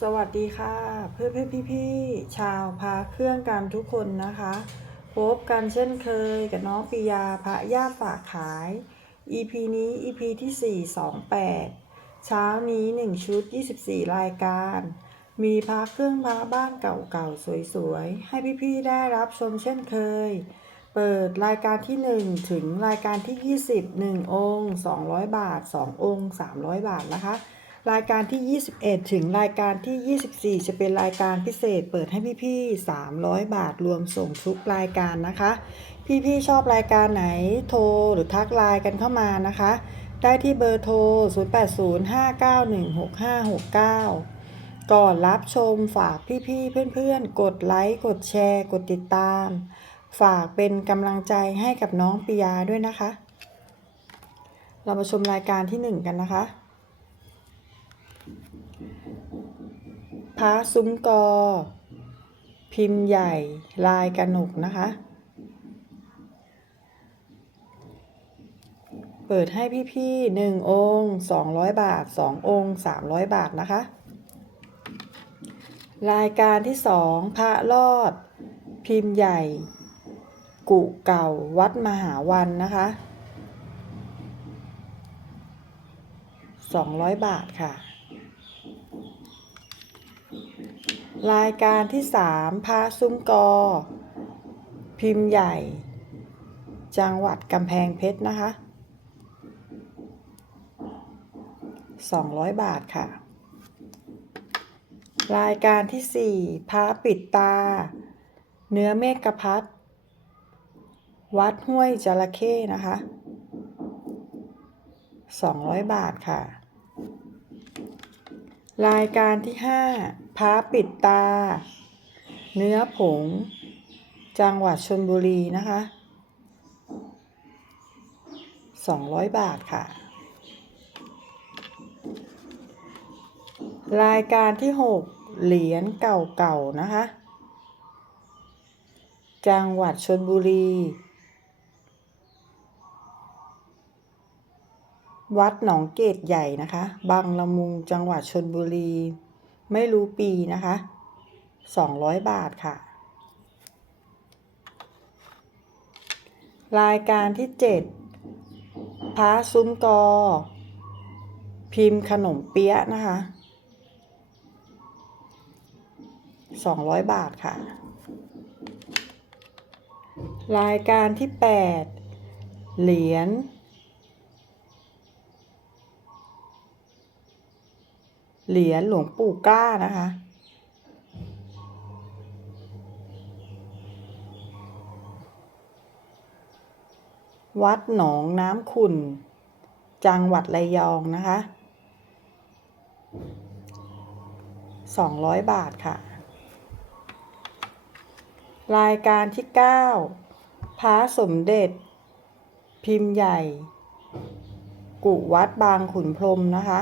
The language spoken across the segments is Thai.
สวัสดีค่ะ เพื่อนเพื่อนพี่พี่ๆชาวพาเครื่องกันทุกคนนะคะ พบกันเช่นเคยกับน้องปิยาพระย่าฝากขาย EP นี้ EP ที่ 428 เช้านี้ 1 ชุด 24 รายการ มีพระเครื่องพระบ้านเก่าๆ สวยๆ ให้พี่ๆ ได้รับชมเช่นเคย เปิดรายการที่ 1 ถึงรายการที่ 20 1 องค์ 200 บาท 2 องค์ 300 บาทนะคะ รายการที่ 21 ถึงรายการที่ 24 จะเป็นรายการพิเศษ เปิดให้พี่ๆ 300 บาทรวมส่งทุกรายการนะคะ พี่ๆ ชอบรายการไหนโทรหรือทักไลน์กันเข้ามานะคะ ได้ที่เบอร์โทร 0805916569 ก่อนรับชมฝากพี่ๆ เพื่อนๆ กดไลค์ กดแชร์ กดติดตาม ฝากเป็นกำลังใจให้กับน้องปิยาด้วยนะคะ เรามาชมรายการที่ 1 กันนะคะ พระซุ้มกอ พิมพ์ใหญ่ลายกระหนกนะคะ เปิดให้พี่ๆหนึ่งองค์สองร้อยบาทสององค์สามร้อยบาทนะคะ รายการที่สองพระรอด พิมพ์ใหญ่ กุเก่าวัดมหาวันนะคะสองร้อยบาทค่ะ รายการที่สามพระซุ้มกอ พิมพ์ใหญ่ จังหวัดกำแพงเพชรนะคะ 200 บาทค่ะ รายการที่4พระปิดตา เนื้อเมฆพัดวัดห้วยจระเข้นะคะ 200 บาทค่ะ รายการที่5 พระปิดตา เนื้อผง จังหวัดชนบุรีนะคะ200บาทค่ะ รายการที่6เหรียญเก่าๆนะคะ จังหวัดชนบุรี วัดหนองเกตใหญ่นะคะ บางละมุงจังหวัดชนบุรี ไม่รู้ปีนะคะ200บาทค่ะ รายการที่7พระซุ้มกอ พิมพ์ขนมเปี๊ยะนะคะ200บาทค่ะ รายการที่8เหรียญ เหรียญหลวงปู่กล้านะคะ วัดหนองน้ำขุ่น จังหวัดระยองนะคะ200บาทค่ะ รายการที่9พระสมเด็จ พิมพ์ใหญ่ กุวัดบางขุนพรมนะคะ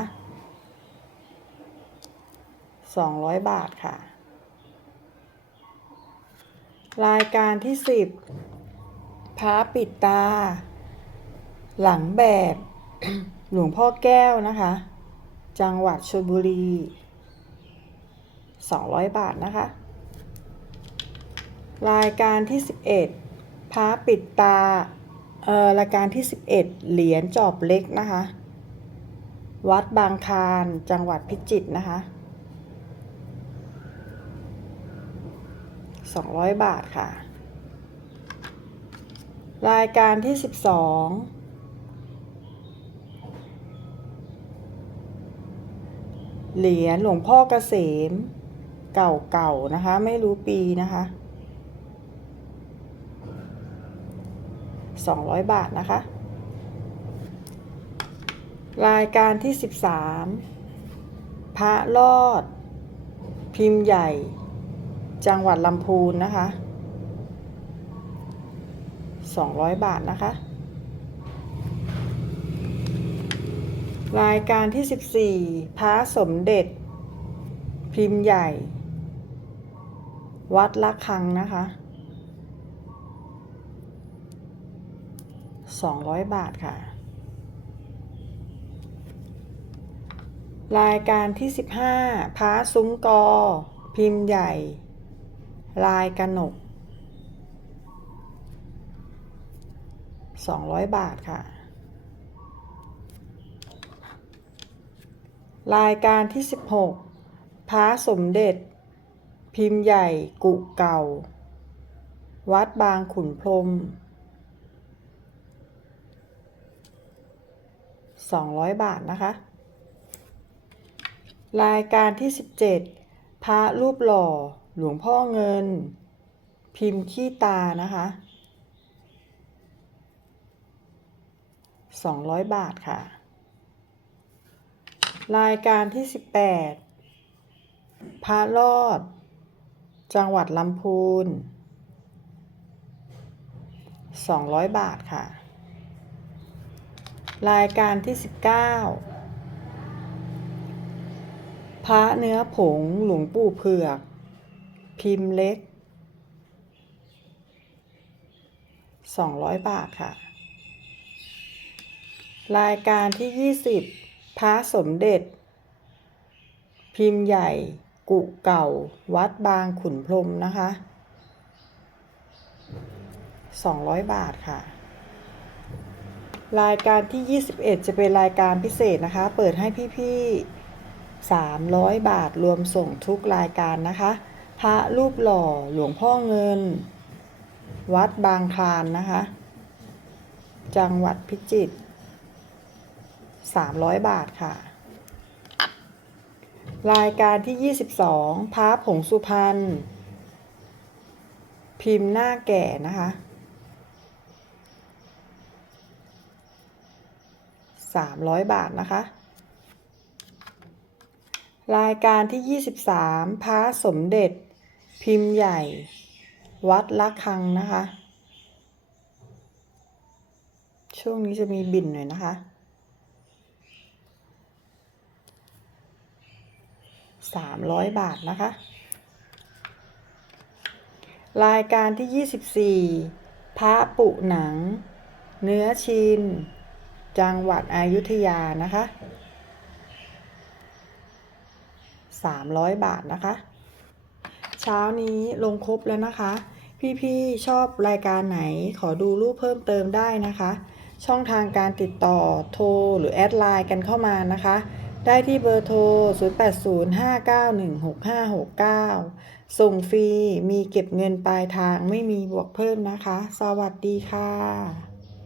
200 บาทค่ะ รายการที่ 10พระปิดตา หลังแบบหลวงพ่อแก้วนะคะ จังหวัดชลบุรี 200 บาทนะคะ รายการที่ 11พระปิดตาเอ่อรายการที่ 11 เหรียญจอบเล็กนะคะ วัดบางคานจังหวัดพิจิตรนะคะ 200 บาทค่ะ รายการที่ 12เหรียญหลวงพ่อเกษม เก่าๆนะคะ ไม่รู้ปีนะคะ200บาทนะคะ รายการที่13พระรอด พิมพ์ใหญ่ จังหวัดลำพูนนะคะ200 บาทนะคะ รายการที่ 14 พระสมเด็จ พิมพ์ใหญ่ วัดละคังนะคะ 200 บาทค่ะ รายการที่ 15พระซุ้มกอ พิมพ์ใหญ่ ลายกระหนก 200 บาทค่ะ รายการที่ 16พระสมเด็จ พิมพ์ใหญ่กุเก่า วัดบางขุนพรม 200 บาทนะคะ รายการที่ 17พระรูปหล่อ หลวงพ่อเงิน พิมพ์ขี้ตานะคะ200บาทค่ะ รายการที่18พระรอด จังหวัดลำพูน200บาทค่ะ รายการที่19พระเนื้อผงหลวงปู่เผือก พิมพ์เล็ก 200 บาทค่ะ รายการที่ 20 พระสมเด็จ พิมพ์ใหญ่ กุเก่า วัดบางขุนพรมนะคะ 200 บาทค่ะรายการที่ 21 จะเป็นรายการพิเศษนะคะ เปิดให้พี่ๆ300 บาทรวมส่งทุกรายการนะคะ พระรูปหล่อหลวงพ่อเงิน วัดบางคลานนะคะ จังหวัดพิจิตร300บาทค่ะ รายการที่22พระผงสุพรรณพิมพ์หน้าแก่นะคะ300บาทนะคะ รายการที่23พระสมเด็จ พิมพ์ใหญ่ วัดละคังนะคะ ช่วงนี้จะมีบินหน่อยนะคะ300บาทนะคะ รายการที่24พระปุหนัง เนื้อชิน จังหวัดอายุธยานะคะ300บาทนะคะ เช้านี้ลงครบแล้วนะคะ พี่ๆชอบรายการไหนขอดูรูปเพิ่มเติมได้นะคะ ช่องทางการติดต่อโทรหรือแอดไลน์กันเข้ามานะคะ ได้ที่เบอร์โทร 0805916569 ส่งฟรีมีเก็บเงินปลายทางไม่มีบวกเพิ่มนะคะ สวัสดีค่ะ